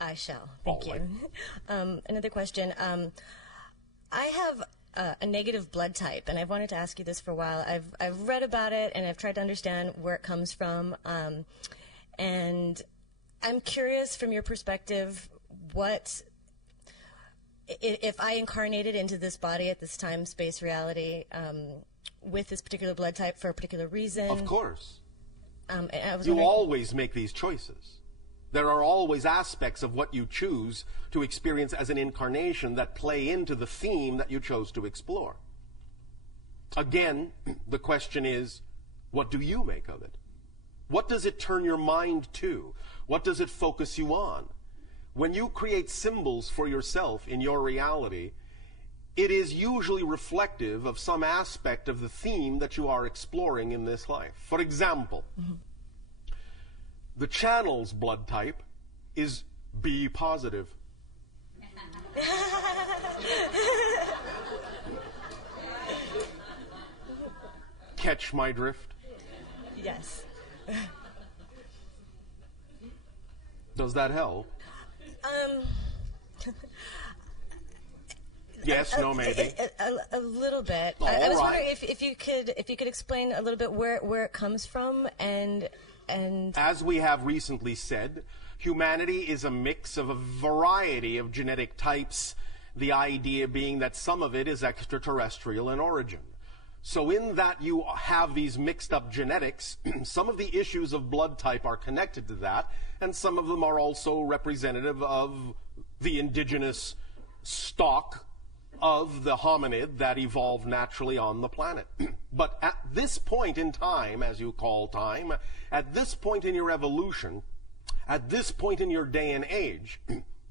I shall. Thank All you. Another question. I have a negative blood type, and I've wanted to ask you this for a while. I've read about it, and I've tried to understand where it comes from. And I'm curious, from your perspective, what if I incarnated into this body at this time, space, reality, with this particular blood type for a particular reason? Of course. You always make these choices. There are always aspects of what you choose to experience as an incarnation that play into the theme that you chose to explore. Again, the question is, what do you make of it? What does it turn your mind to? What does it focus you on? When you create symbols for yourself in your reality, it is usually reflective of some aspect of the theme that you are exploring in this life. For example, the channel's blood type is B positive. Catch my drift? Yes. Does that help? Yes, no, maybe. A little bit. Oh, I was right. wondering if you could explain a little bit where it comes from and as we have recently said, humanity is a mix of a variety of genetic types, the idea being that some of it is extraterrestrial in origin. So in that you have these mixed up genetics, some of the issues of blood type are connected to that, and some of them are also representative of the indigenous stock of the hominid that evolved naturally on the planet. But at this point in time, as you call time, at this point in your evolution, at this point in your day and age,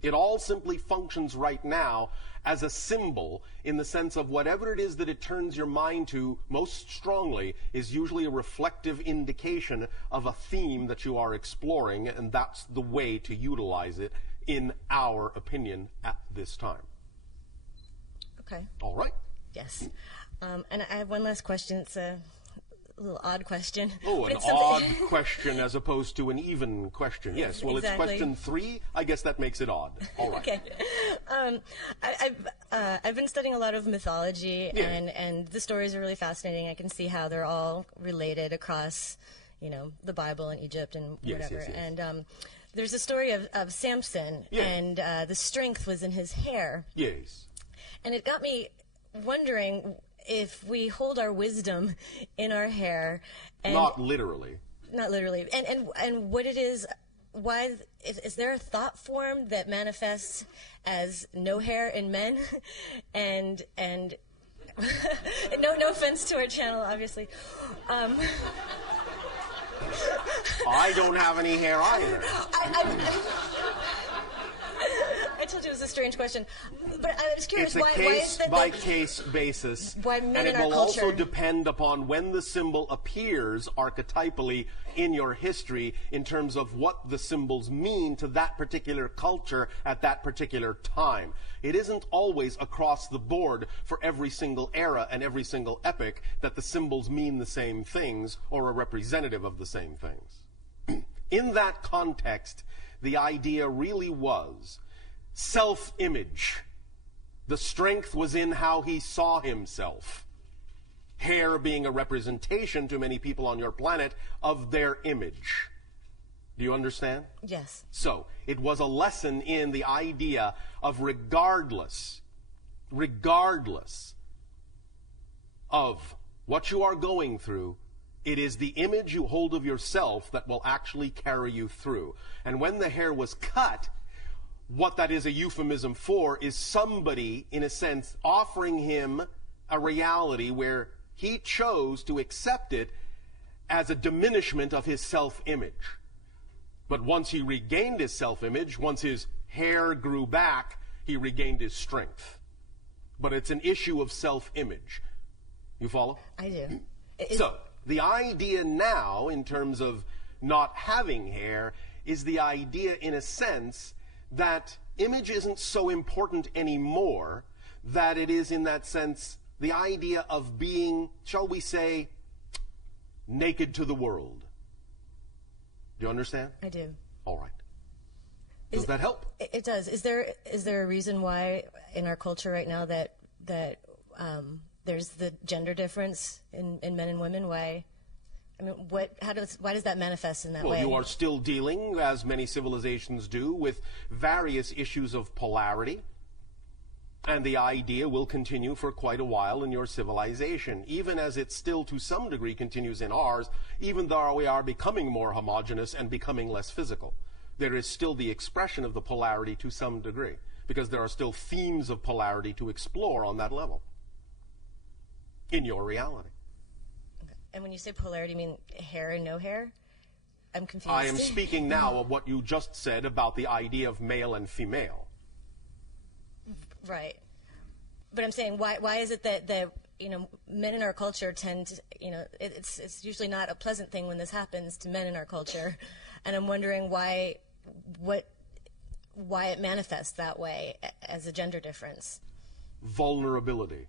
it all simply functions right now as a symbol in the sense of whatever it is that it turns your mind to most strongly is usually a reflective indication of a theme that you are exploring, and that's the way to utilize it, in our opinion, at this time. Okay. All right. Yes. And I have one last question. It's a little odd question. Oh, an odd question as opposed to an even question. Yes, well, Exactly. It's question 3. I guess that makes it odd. All right. Okay. I've been studying a lot of mythology, Yeah. and the stories are really fascinating. I can see how they're all related across, the Bible and Egypt and Yes, whatever. yes, yes. And there's a story of Samson, Yeah. and the strength was in his hair. Yes. And it got me wondering if we hold our wisdom in our hair. And Not literally. Not literally. And what it is, why, is there a thought form that manifests as no hair in men? and no offense to our channel, obviously. I don't have any hair either. I told you it was a strange question, but I was curious It's a why is that case-by-case basis, why men and it in our will also culture- depend upon when the symbol appears archetypally in your history in terms of what the symbols mean to that particular culture at that particular time. It isn't always across the board for every single era and every single epoch that the symbols mean the same things or are representative of the same things. In that context, the idea really was self-image. The strength was in how he saw himself. Hair being a representation to many people on your planet of their image. Do you understand? Yes. So, it was a lesson in the idea of regardless of what you are going through, it is the image you hold of yourself that will actually carry you through. And when the hair was cut, what that is a euphemism for is somebody, in a sense, offering him a reality where he chose to accept it as a diminishment of his self-image. But once he regained his self-image, once his hair grew back, he regained his strength. But it's an issue of self-image. You follow? I do. So, the idea now, in terms of not having hair, is the idea, in a sense, that image isn't so important anymore, that it is, in that sense, the idea of being, shall we say, naked to the world. Do you understand? I do. All right. Does that help? It does. Is there a reason why in our culture right now that there's the gender difference in men and women? Why? I mean, why does that manifest in that way? Well, you are still dealing, as many civilizations do, with various issues of polarity. And the idea will continue for quite a while in your civilization, even as it still to some degree continues in ours, even though we are becoming more homogenous and becoming less physical. There is still the expression of the polarity to some degree, because there are still themes of polarity to explore on that level in your reality. Okay. And when you say polarity, you mean hair and no hair? I'm confused. I am speaking now of what you just said about the idea of male and female. Right. But I'm saying, why is it that men in our culture tend to, it's usually not a pleasant thing when this happens to men in our culture, and I'm wondering why it manifests that way as a gender difference. Vulnerability.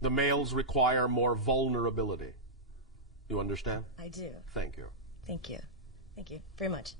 The males require more vulnerability. You understand? I do. Thank you. Thank you. Thank you very much.